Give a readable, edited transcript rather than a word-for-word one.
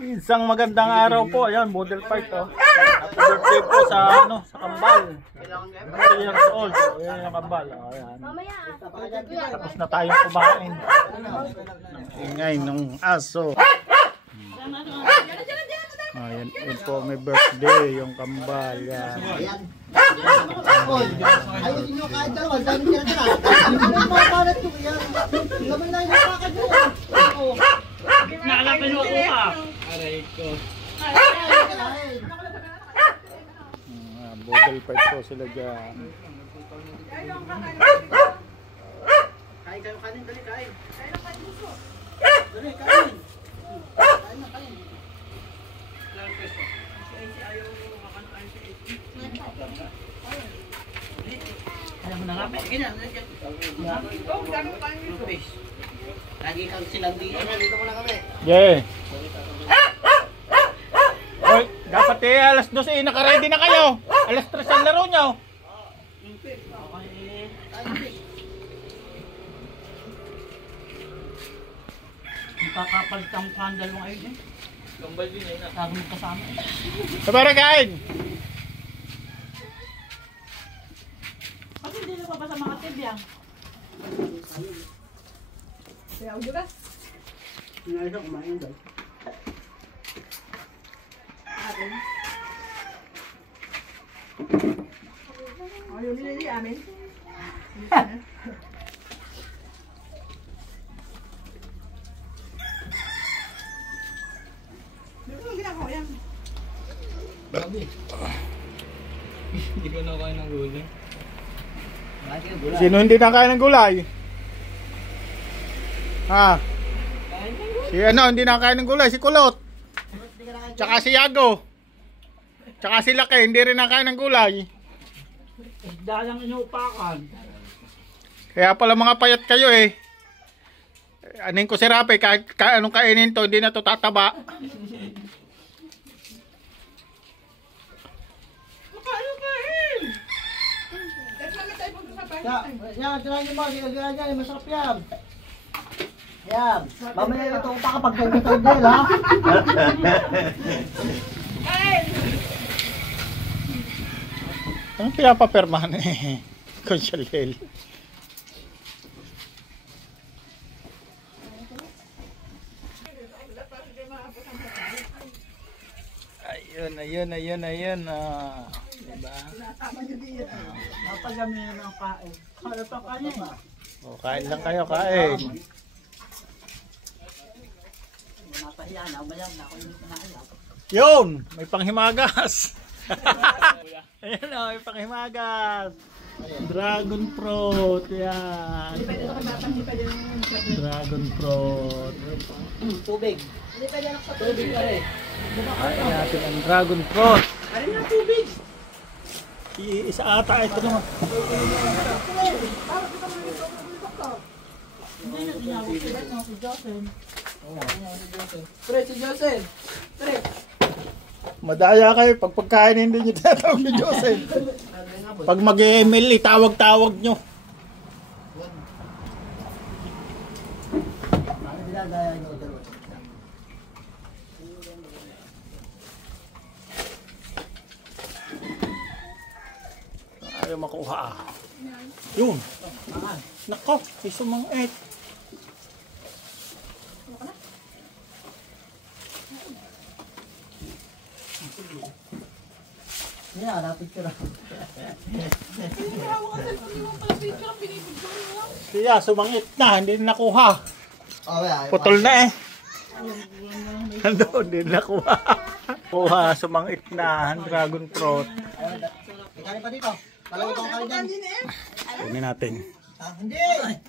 Isang magandang araw po. Ayan, model fight oh. Happy birthday po sa sa kambal. 3 years old. Ayan yung kambal. Oh, ayan. Tapos na tayong kumain. Ingay nung aso. Ayan, yun po may birthday yung kambal. Yan. Ayusin nyo kahit dalawa, dami nila tira. Hindi na makapalat ko yan. Laman na yung nakakadyo. Naalapin mo ako pa. Aray ko. Model fight po sila dyan. Kain kayo kanin, dali kain. Kain ang kanin mo. Dali kain. Kain na kain. Alam mo na nga, may ganyan. Lagi kang silang dito. Dito muna kami. Yeah. Oy, dapat alas 12 naka-ready na kayo. Alas 3 ang laro nyo. Nakakapalit ang kandal mo ngayon eh. Gambal din eh. Nasagong kasama eh. Sabara kain. Bakit hindi na pa sa mga tibiyang? Kaya ako juga. Ngayon ako kumain daw. Ayaw nila di amin. Dito ang ginagawa yan. Hindi ko na kain ng gulay. Sino hindi nakain ng gulay? Ha? Si ano hindi nakain ng gulay? Si Kulot. Tsaka si Yago. Tsaka si Laki hindi rin nakain ng gulay. Isda lang inuupakan. Kaya pala mga payat kayo eh. Anin ko si Rape, kahit anong kainin to, hindi na to tataba. Makain! Dahil kami tayo pag-usapan. Yan, tirahan nyo mo. Yan, masarap yan. Yan. Mamaya ito pa kapag ganito din, ha? Kain! Anong pinapaperman eh? Konsyalel. Ayun. Diba? Napagami na ng kain. Kala pa kanya eh. O, kain lang kayo, kain. Napahiya na. Umayang na ako yung pinahiya. Yun! May panghimagas! Ayun o, may panghimagas! Dragon fruit! Yan! Dragon fruit! Tubig. Tubig pa rin. Kain natin ang dragon fruit! Ano na tubig? Isa ata ito naman. Hindi na tinawag sila no, si Joseph. Pre, si Joseph. Pre. Madaya kayo pag pagkain hindi nyo tatawag ni Joseph. Pag mag-email, itawag-tawag nyo. Dinagaya nyo dalawa. Ayaw makuha. Yun. Nako, may sumangit. Yan, napicture ako. Siya, sumangit na, hindi na nakuha. Oh, yeah. Putol na eh. Nandun, hindi na nakuha. Kuha, sumangit na, ang dragon fruit. Ikanin pa dito. Talagang pang kanin yan. Kunin natin. Hindi.